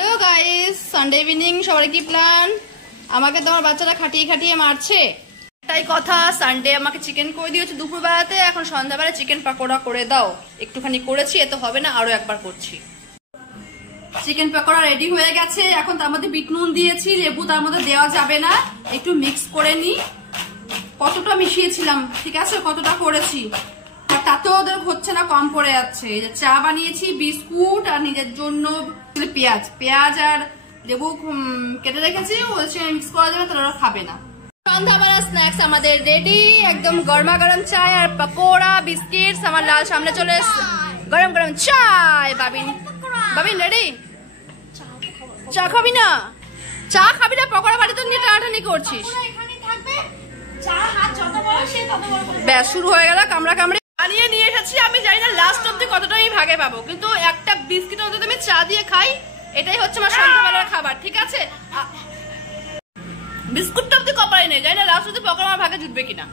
Hello guys, Sunday evening. সবার কি plan? আমাকে তোমার বাচ্চারা খাটিয়ে খাটিয়ে মারছে। একটাই কথা, সানডে আমাকে চিকেন করে দিয়েছে দুপুরবেলাতে, এখন সন্ধ্যাবেলা চিকেন পাকোড়া করে দাও। একটুখানি করেছি, এত হবে না, আরো একবার করছি। চিকেন পাকোড়া রেডি হয়ে গেছে। এখন তার মধ্যে বিট নুন দিয়েছি, লেবু তার মধ্যে দেওয়া যাবে না, একটু মিক্স করে নি। কতটা মিশিয়েছিলাম ঠিক আছে, কতটা করেছি, আর তাতেও ওদের হচ্ছে না, কম পড়ে যাচ্ছে। এই যে চা বানিয়েছি, বিস্কুট আর নিজের জন্য পেঁয়াজ আর লেবু কেটে রেখেছি, ওদের সঙ্গে মিক্স করা যাবে, তারা খাবে না। সন্ধ্যাবেলা স্ন্যাক্স আমাদের রেডি, একদম গরমা গরম চায় আর পকোড়া, বিস্কিট। আমার লাল সামনে চলে এসছে, গরম গরম চায়। বাবিন রেডি? চা খাবি না? চা খাবি না? পকোড়া বাড়িতে নিয়ে টানাটানি করছিস। ব্যাস শুরু হয়ে গেল কামড়া কামড়ে। বানিয়ে নিয়ে এসেছি, আমি জানি না লাস্ট অব্দি কতটা আমি ভাগে পাবো, কিন্তু একটা বিস্কিট অন্তত আমি চা দিয়ে খাই। এটাই হচ্ছে আমার সন্ধ্যাবেলার খাবার, ঠিক আছে? বিস্কুটটা অব্দি কপালে নেই, জানি না লাস্ট অব্দি পকোড়া আমার ভাগে জুটবে কিনা।